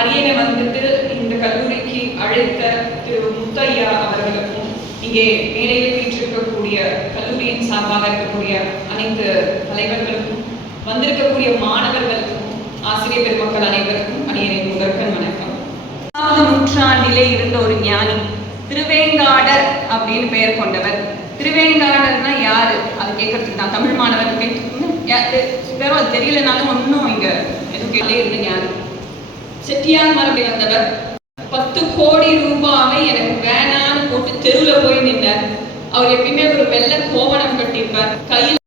அரியணை வந்துட்டு இந்த கல்லூரிக்கு அழைத்த திரு முத்தையா அவர்களுக்கும், இங்கே மேடையில் வீற்றிருக்கக்கூடிய கல்லூரியின் சார்பாக இருக்கக்கூடிய அனைத்து தலைவர்களுக்கும், வந்திருக்கக்கூடிய மாணவர்களுக்கும், ஆசிரியர் பெருமக்கள் அனைவருக்கும் அரியணை முதற்கண் வணக்கம். 4ஆம் நூற்றாண்டிலே இருந்த ஒரு ஞானி, திருவேங்காடர் அப்படின்னு பெயர் கொண்டவர். திருவேங்காடர்னா யாரு அது கேட்கறதுக்கு தான் தமிழ் மாணவர்கள் வேற அது தெரியலனாலும் ஒன்றும் இங்க எதுவும் கேட்டே இருந்த ஞானி. செட்டியார் மரபை வந்தவர். 10 கோடி ரூபாவை எனக்கு வேணான்னு போட்டு தெருவுல போய் நின்றார். அவர் எப்பயுமே ஒரு வெள்ளை கோவணம் கட்டியிருப்பார். கையில்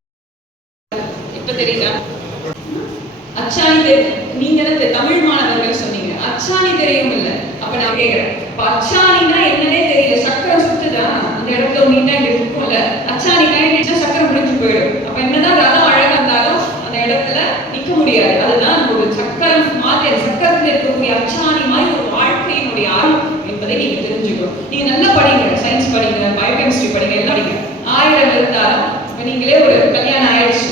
இப்ப தெரியுதா அச்சாணி, நீங்க தமிழ் மாணவர்கள் சொன்னீங்க அச்சாணி தெரியும் இல்ல. அப்ப நான் கேட்கிறேன், அச்சாணினா என்னன்னே தெரியல. சக்கரம் சுத்துதா அந்த இடத்துல நீட்டா இங்க இருக்கும்ல, அச்சாணி கையிட்டு சக்கரம் முடிஞ்சு போயிடும். அப்ப என்னதான் ரதம் அழகா இருந்தாலும் அந்த இடத்துல நிக்க முடியாது. அதுதான் ஒரு சக்கரம் மாதிரி, சக்கரத்துல இருக்கக்கூடிய அச்சாணி மாதிரி ஒரு வாழ்க்கையினுடைய ஆர்வம் என்பதை நீங்க தெரிஞ்சுக்கணும். நீங்க நல்லா படிங்க, சயின்ஸ் படிங்க, பயோகெமிஸ்ட்ரி படிங்க, எல்லாம் படிங்க. 1000 இருந்தாலும் நீங்களே ஒரு கல்யாணம் ஆயிடுச்சு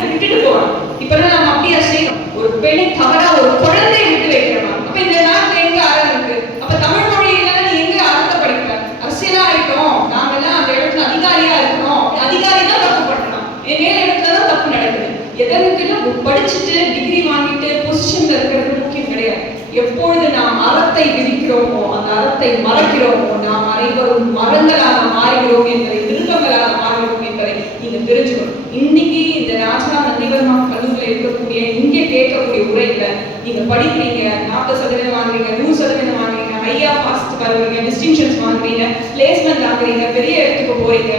விட்டுட்டு போகணும். இப்பெல்லாம் நம்ம அப்படியா செய்யணும். ஒரு பெண்ணை தவறா ஒரு குழந்தை விட்டு வைக்கிறோம். அப்ப இந்த நாட்டுல எங்க அறம் இருக்கு? அப்ப தமிழ் மொழி இல்லைன்னா நீ எங்க அறத்தை படிப்ப? அரசியலா ஆயிட்டோம் நாமெல்லாம், அந்த இடத்துல அதிகாரியா இருக்கணும். அதிகாரி தான் தப்பு பண்ணணும், மேல இடத்துலதான் தப்பு நடக்குது. எதற்குன்னா படிச்சுட்டு டிகிரி வாங்கிட்டு பொசிஷன்ல இருக்கிறது முக்கியம் கிடையாது. எப்பொழுது நாம் அறத்தை விதிக்கிறோமோ, அந்த அறத்தை மறக்கிறோமோ, நாம் அனைவரும் மரங்களாக மாறுகிறோம் என்பதை, மிருகங்களாக மாறுகிறோம் என்பதை நீங்க தெரிஞ்சுக்கணும். இன்னைக்கு இந்த ராஜா நந்திவர்மா கல்லூரியில் இருக்கக்கூடிய இங்கே கேட்கக்கூடிய உரையில நீங்க படிக்கிறீங்க, 40% வாங்குறீங்க, 100% வாங்குறீங்க, ஹையா பாஸ்ட் வருவீங்க, டிஸ்டிங்ஷன்ஸ் வாங்குறீங்க, பிளேஸ்மெண்ட் வாங்குறீங்க, பெரிய இடத்துக்கு போறீங்க.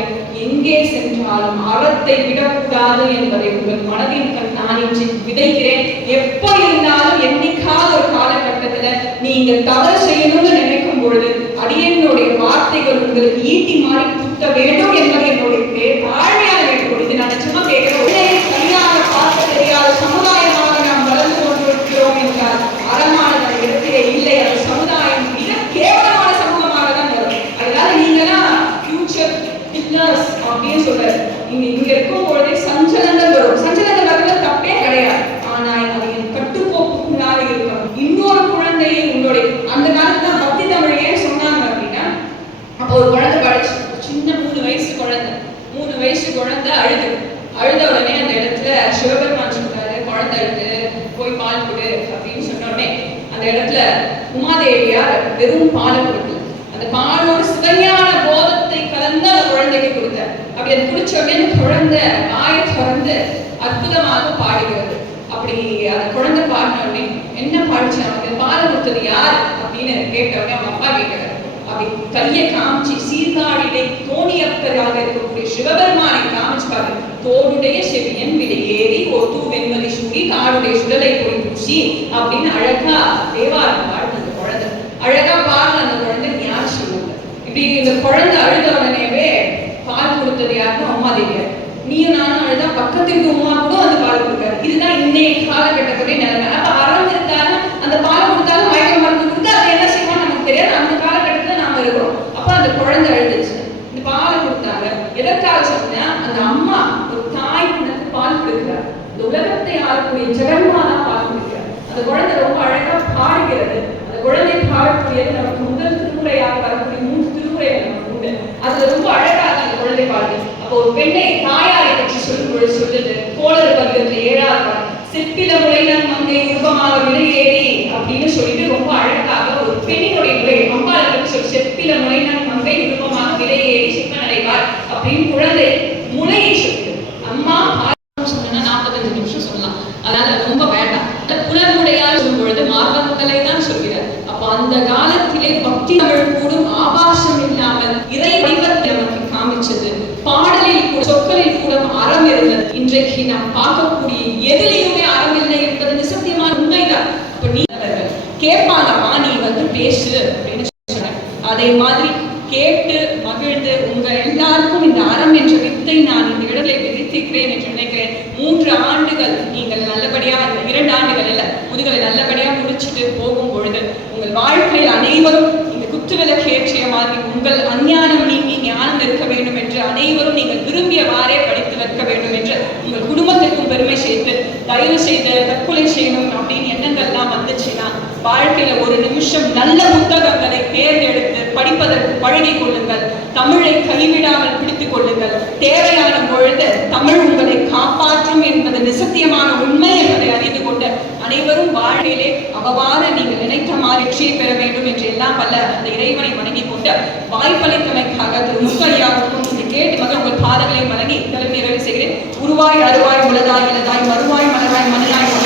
எங்கே சென்றாலும் அறத்தை விடக்கூடாது என்பதை உங்கள் மனதின் நான் இன்று விதைக்கிறேன். எப்போ இருந்தாலும் என்னைக்காவது ஒரு காலகட்டத்துல நீங்க தவறு செய்யணும்னு நினைக்கும் பொழுது அடியனுடைய வார்த்தைகள் உங்களுக்கு ஈட்டி மாறி குத்த வேண்டும் என்பது என்னுடைய தாழ்மையான வேண்டுகோள். இது நான் நிச்சயமா கேட்கிறேன். சரியாக பார்க்க தெரியாத சமுதாயமாக நாம் வளர்ந்து கொண்டிருக்கிறோம் என்றால் அறமானது இடத்திலே இல்லை. அந்த சமுதாயம் மிக கேவலமான சமூகமாக தான் வரும். அதனால நீங்களாம் ஃபியூச்சர் பில்லர்ஸ் அப்படின்னு சொல்றாரு. இங்க இருக்கும் பொழுதே சஞ்சலங்கள் வரும். சஞ்சலங்கள் வரல தப்பே கிடையாது. ஆனா அது என் கட்டுக்கோப்புக்குள்ளாக இருக்கணும். இன்னொரு குழந்தையை உங்களுடைய அந்த காலத்துல பக்தி தமிழ் ஏன் சொன்னாங்க அப்படின்னா, அப்போ ஒரு குழந்தை படிச்சு, சின்ன 3 வயசு குழந்தை, 3 வயசு குழந்தை அழுத உடனே அந்த இடத்துல சிவபெருமான் சொல்றாரு, குழந்தை அழுது போய் பால் கொடு அப்படின்னு சொன்ன உடனே அந்த இடத்துல உமாதேவியார் வெறும் பாலை கொடுக்கல, அந்த பாலோட சிவஞான போதத்தை கலந்து அந்த குழந்தைக்கு கொடுத்தார். அப்படி அது குடிச்ச உடனே அந்த குழந்தை வாயை திறந்து அற்புதமாக பாடுகிறது. அப்படி அந்த குழந்தை பாடின உடனே என்ன பாடிச்சு, அவனுக்கு பாலை கொடுத்தது யார் அப்படின்னு கேட்ட உடனே அவங்க அப்பா கேட்கிறார். அப்படி கையை காமிச்சு சீர்காழியை தோணியப்பராக இருக்கக்கூடிய சிவபெருமானை காமிச்சு பாரு, தோடுடைய செவியன் விடையேறி ஒத்து வெண்மதி சூடி காடுடைய சுடலை போய் பூசி அப்படின்னு அழகா தேவாரம் பாடுது. அந்த குழந்தை அழகா பாடல. அந்த குழந்தை ஞான் சொல்லுங்க. இப்படி இந்த குழந்தை அழுத உடனேவே பால் கொடுத்தது யாருன்னா உமாதேவியார். நீயும் நானும் அழுதா பக்கத்துக்கு உமா கூட அந்த பால் கொடுக்காரு. இதுதான் இன்னைய காலகட்டத்துடைய நிலைமை. அப்ப அறம் இருந்தாலும் அந்த பால் கொடுத்தாலும் மயக்க மருந்து கொடுத்து அதை என்ன செய்வான்னு நமக்கு தெரியாது. அந்த காலகட்டத்துல நாம இருக்கிறோம். அப்ப அந்த குழந்தை அழுதுச்சு, இந்த பாலை கொடுத்தாங்க. எதற்காக சொன்னா, அந்த அம்மா ஒரு தாய் உனக்கு பால் கொடுக்கிறார். இந்த உலகத்தை ஆளக்கூடிய ஜெகன்மாதா பால் கொடுக்கிறார். அந்த குழந்தை ரொம்ப அழகா பாடுகிறது. அந்த குழந்தை பாடக்கூடியது நமக்கு முதல் திருமுறையாக வரக்கூடிய 3 திருமுறைகள் நமக்கு உண்டு. அதுல ரொம்ப அழகாக அந்த குழந்தை பாடுது. அப்போ ஒரு பெண்ணை தாயாரை பற்றி சொல்லும்பொழுது சொல்லுது, கோளறு பருவத்தில் 7ஆவது சிற்பில முளையினம் மங்கை ரூபமாக விலையேறி அப்படின்னு சொல்லிட்டு ரொம்ப அழகாக ஒரு பெண்ணினுடைய முறை அம்பாளை பற்றி சொல்லி, செப்பில முளையினம் மங்கை ரூபமாக விலையேறி சிற்ப நடைவார் அப்படின்னு குழந்தை முளையை சொல்லுது. அம்மா சொன்னா 45 நிமிஷம் சொல்லலாம், அதனால ரொம்ப வேண்டாம். புலர்முடையால் சொல்லும் பொழுது மார்பகத்தலை தான் சொல்கிறார். அப்ப அந்த காலத்திலே பக்தி தமிழ் கூடும் ஆபாசம் இல்லாமல் இறை வடிவத்தை நமக்கு காமிச்சது. பாடலில் கூட சொற்களில் கூட அறம் இருந்தது. இன்றைக்கு நாம் பார்க்கக்கூடிய எதிலையுமே அறம் இல்லை என்பது நிசத்தியமான உண்மைதான். அப்ப நீ கேட்பாங்கம்மா, நீ பேசு அப்படின்னு சொன்ன அதே மாதிரி கேட்டு மகிழ்ந்து உங்க எல்லாருக்கும் இந்த அறம் என்ற வித்தை நான் இந்த இடத்தை விதித்திருக்கிறேன் என்று நினைக்கிறேன். 3 ஆண்டுகள் நீங்கள் நல்லபடியா, 2 ஆண்டுகள் இல்ல, முதுகலை நல்லபடியா முடிச்சுட்டு போகும் பொழுது உங்கள் வாழ்க்கையில் அனைவரும் இந்த குத்துவிளக்கு ஏற்றிய மாதிரி உங்கள் அஞ்ஞானம் நீங்கி ஞானம் இருக்க வேண்டும் என்று அனைவரும் நீங்கள் விரும்பியவாறே படித்து வைக்க வேண்டும் என்று உங்கள் குடும்பத்திற்கும் பெருமை சேர்த்து, தயவு செய்து தற்கொலை செய்யணும் அப்படின்னு எண்ணங்கள்லாம் வந்துச்சுன்னா வாழ்க்கையில ஒரு நிமிஷம் நல்ல புத்தகங்களை தேர்ந்தெடுத்து படிப்பதற்கு பழகிக் கொள்ளுங்கள். தமிழை கைவிடாமல் பிடித்துக் கொள்ளுங்கள். தேவையான பொழுது தமிழ் உங்களை காப்பாற்றும் என்பது நிசத்தியமான உண்மை என்பதை அறிந்து கொண்டு அனைவரும் வாழ்க்கையிலே அவ்வாறு நீங்கள் நினைத்த மாதிரி வெற்றியை பெற வேண்டும் என்று எல்லாம் வல்ல அந்த இறைவனை வணங்கிக் கொண்டு வாய்ப்பளித்தமைக்காக திரு முஸ்தலியாவுக்கும் கேட்டு மகன் உங்கள் பாதங்களை வணங்கி நிறைவு செய்கிறேன். உருவாய் அருவாய் உலதாய் இலதாய் மறுவாய் மலராய் மனையாய்